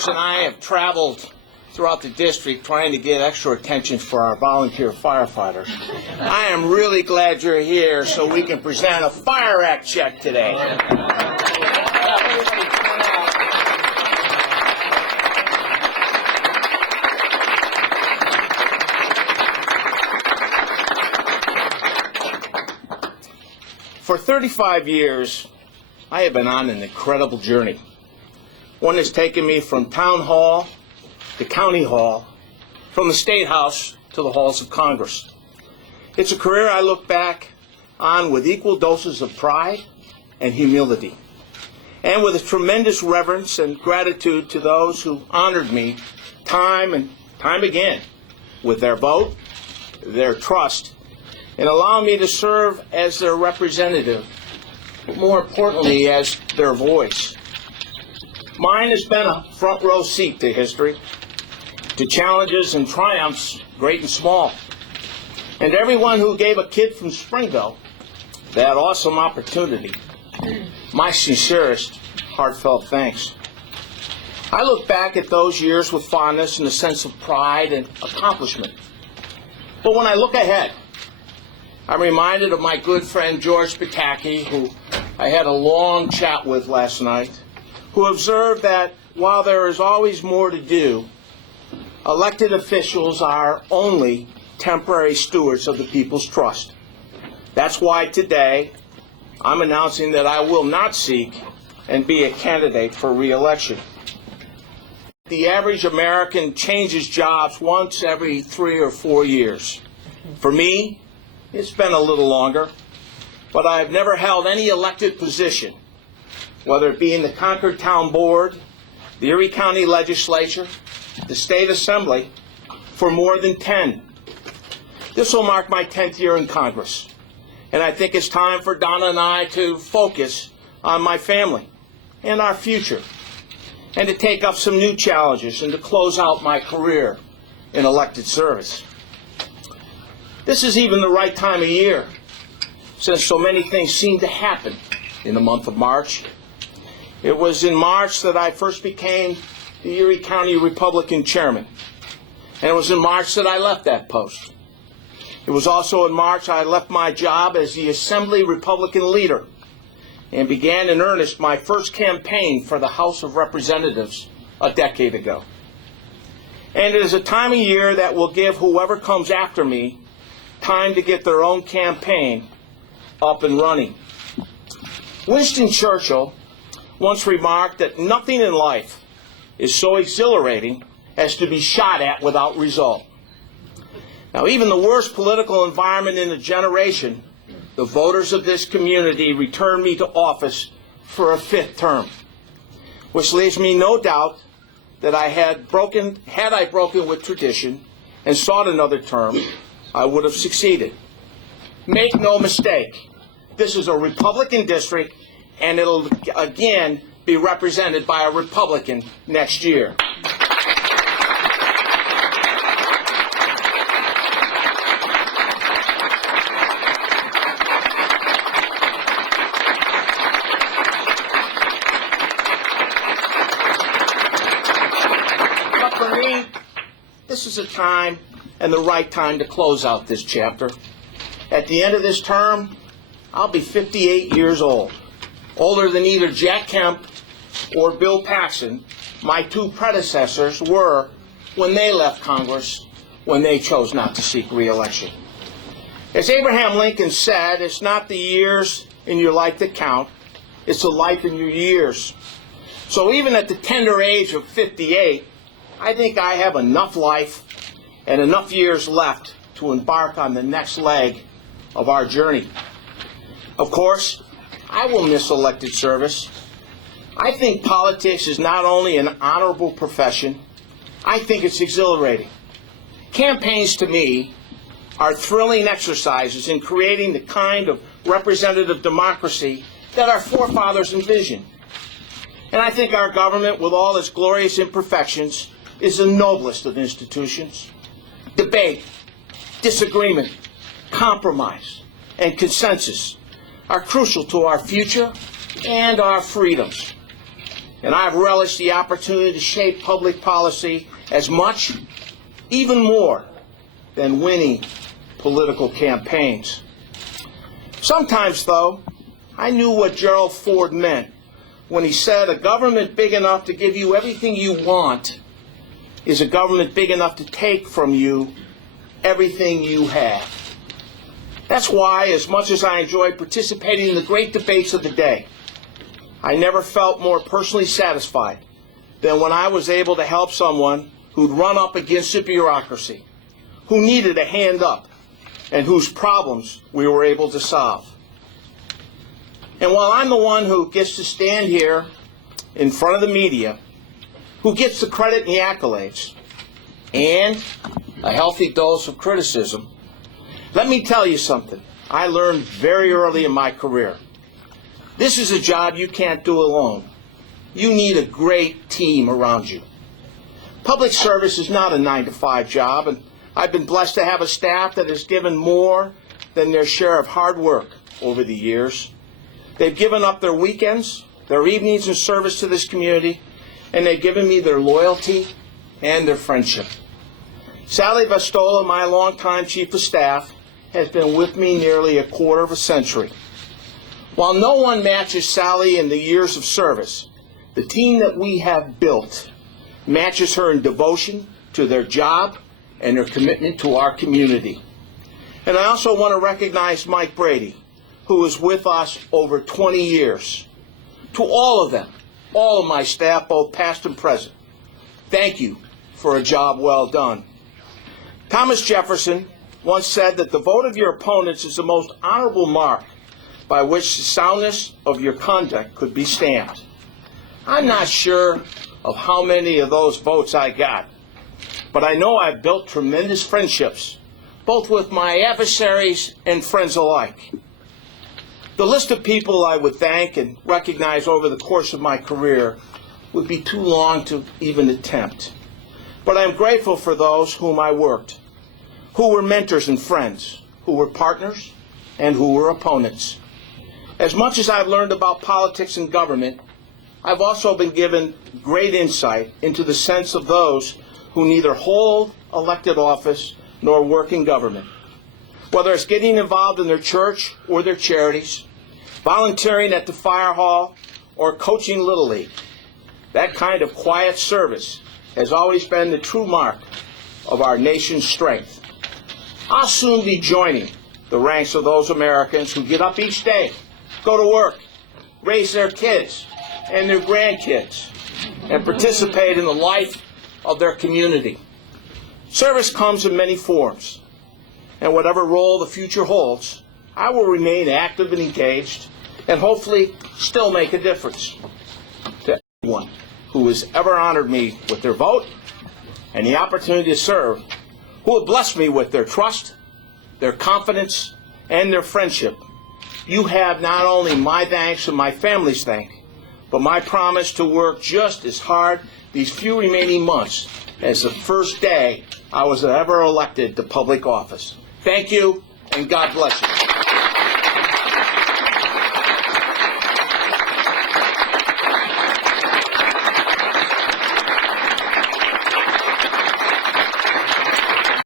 And I have traveled throughout the district trying to get extra attention for our volunteer firefighters. I am really glad you're here so we can present a Fire Act check today. For 35 years, I have been on an incredible journey. One that's taken me from town hall to county hall, from the State House to the halls of Congress. It's a career I look back on with equal doses of pride and humility, and with a tremendous reverence and gratitude to those who honored me time and time again with their vote, their trust, and allowing me to serve as their representative, but more importantly, as their voice. Mine has been a front row seat to history, to challenges and triumphs, great and small. And everyone who gave a kid from Springville that awesome opportunity, my sincerest, heartfelt thanks. I look back at those years with fondness and a sense of pride and accomplishment. But when I look ahead, I'm reminded of my good friend George Pataki, who I had a long chat with last night, who observed that while there is always more to do, elected officials are only temporary stewards of the people's trust. That's why today I'm announcing that I will not seek and be a candidate for re-election. The average American changes jobs once every 3 or 4 years. For me, it's been a little longer, but I've never held any elected position, whether it be in the Concord Town Board, the Erie County Legislature, the State Assembly, for more than 10. This will mark my 10th year in Congress, and I think it's time for Donna and I to focus on my family and our future, and to take up some new challenges and to close out my career in elected service. This is even the right time of year, since so many things seem to happen in the month of March. It was in March that I first became the Erie County Republican Chairman, and it was in March that I left that post. It was also in March I left my job as the Assembly Republican leader and began in earnest my first campaign for the House of Representatives a decade ago. And it is a time of year that will give whoever comes after me time to get their own campaign up and running. Winston Churchill once remarked that nothing in life is so exhilarating as to be shot at without result. Now, even the worst political environment in a generation, the voters of this community returned me to office for a 5th term, which leaves me no doubt that had I broken with tradition and sought another term, I would have succeeded. Make no mistake, this is a Republican district, and it'll again be represented by a Republican next year. But for me, this is a time and the right time to close out this chapter. At the end of this term, I'll be 58 years old, older than either Jack Kemp or Bill Paxton, my 2 predecessors, were when they left Congress, when they chose not to seek re-election. As Abraham Lincoln said, it's not the years in your life that count, it's the life in your years. So even at the tender age of 58, I think I have enough life and enough years left to embark on the next leg of our journey. Of course, I will miss elected service. I think politics is not only an honorable profession, I think it's exhilarating. Campaigns, to me, are thrilling exercises in creating the kind of representative democracy that our forefathers envisioned. And I think our government, with all its glorious imperfections, is the noblest of institutions. Debate, disagreement, compromise, and consensus are crucial to our future and our freedoms. And I've relished the opportunity to shape public policy as much, even more, than winning political campaigns. Sometimes, though, I knew what Gerald Ford meant when he said a government big enough to give you everything you want is a government big enough to take from you everything you have. That's why, as much as I enjoyed participating in the great debates of the day, I never felt more personally satisfied than when I was able to help someone who'd run up against a bureaucracy, who needed a hand up, and whose problems we were able to solve. And while I'm the one who gets to stand here in front of the media, who gets the credit and the accolades, and a healthy dose of criticism, let me tell you something I learned very early in my career. This is a job you can't do alone. You need a great team around you. Public service is not a 9-to-5 job, and I've been blessed to have a staff that has given more than their share of hard work over the years. They've given up their weekends, their evenings in service to this community, and they've given me their loyalty and their friendship. Sally Vastola, my longtime chief of staff, has been with me nearly a quarter of a century. While no one matches Sally in the years of service, the team that we have built matches her in devotion to their job and their commitment to our community. And I also want to recognize Mike Brady, who is with us over 20 years. To all of them, all of my staff, both past and present, thank you for a job well done. Thomas Jefferson once said that the vote of your opponents is the most honorable mark by which the soundness of your conduct could be stamped. I'm not sure of how many of those votes I got, but I know I've built tremendous friendships, both with my adversaries and friends alike. The list of people I would thank and recognize over the course of my career would be too long to even attempt. But I'm grateful for those whom I worked, who were mentors and friends, who were partners, and who were opponents. As much as I've learned about politics and government, I've also been given great insight into the sense of those who neither hold elected office nor work in government. Whether it's getting involved in their church or their charities, volunteering at the fire hall, or coaching Little League, that kind of quiet service has always been the true mark of our nation's strength. I'll soon be joining the ranks of those Americans who get up each day, go to work, raise their kids and their grandkids, and participate in the life of their community. Service comes in many forms, and whatever role the future holds, I will remain active and engaged, and hopefully still make a difference. To everyone who has ever honored me with their vote and the opportunity to serve, who have blessed me with their trust, their confidence, and their friendship, you have not only my thanks and my family's thanks, but my promise to work just as hard these few remaining months as the first day I was ever elected to public office. Thank you, and God bless you.